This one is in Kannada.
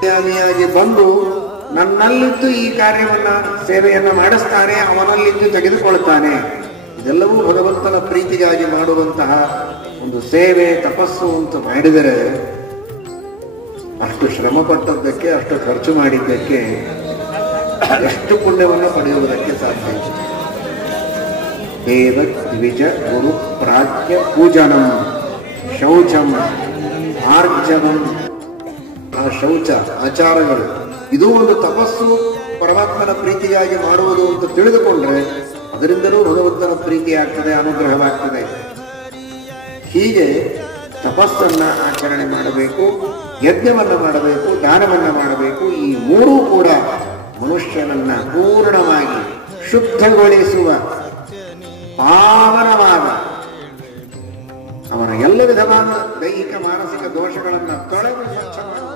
ಜ್ಞಾನಿಯಾಗಿ ಬಂದು ನನ್ನಲ್ಲಿದ್ದು ಈ ಕಾರ್ಯವನ್ನ ಸೇವೆಯನ್ನು ಮಾಡಿಸ್ತಾನೆ, ಅವನಲ್ಲಿದ್ದು ತೆಗೆದುಕೊಳ್ತಾನೆ. ಇದೆಲ್ಲವೂ ಭಗವಂತನ ಪ್ರೀತಿಗಾಗಿ ಮಾಡುವಂತಹ ಒಂದು ಸೇವೆ, ತಪಸ್ಸು ಅಂತ ಮಾಡಿದರೆ ಅಷ್ಟು ಶ್ರಮ ಪಟ್ಟದ್ದಕ್ಕೆ, ಅಷ್ಟು ಖರ್ಚು ಮಾಡಿದ್ದಕ್ಕೆ ಎಷ್ಟು ಪುಣ್ಯವನ್ನು ಪಡೆಯುವುದಕ್ಕೆ ಸಾಧ್ಯ. ದೇವ ದ್ವಿಜ ಗುರು ಪ್ರಾಜ್ಞ ಪೂಜನಂ ಶೌಚಂ ಆರ್ಜವಂ. ಆ ಶೌಚ ಆಚಾರಗಳು ಇದು ಒಂದು ತಪಸ್ಸು, ಪರಮಾತ್ಮನ ಪ್ರೀತಿಗಾಗಿ ಮಾಡುವುದು ಅಂತ ತಿಳಿದುಕೊಂಡ್ರೆ ಅದರಿಂದಲೂ ಭಗವಂತನ ಪ್ರೀತಿ ಆಗ್ತದೆ, ಅನುಗ್ರಹವಾಗ್ತದೆ. ಹೀಗೆ ತಪಸ್ಸನ್ನ ಆಚರಣೆ ಮಾಡಬೇಕು, ಯಜ್ಞವನ್ನ ಮಾಡಬೇಕು, ದಾನವನ್ನ ಮಾಡಬೇಕು. ಈ ಮೂರೂ ಕೂಡ ಮನುಷ್ಯನನ್ನ ಪೂರ್ಣವಾಗಿ ಶುದ್ಧಗೊಳಿಸುವ, ಪಾವನವಾದ, ಅವನ ಎಲ್ಲ ವಿಧವಾದ ದೈಹಿಕ ಮಾನಸಿಕ ದೋಷಗಳನ್ನು ತೊಳೆದು ಸ್ವಚ್ಛ ಮಾಡುವ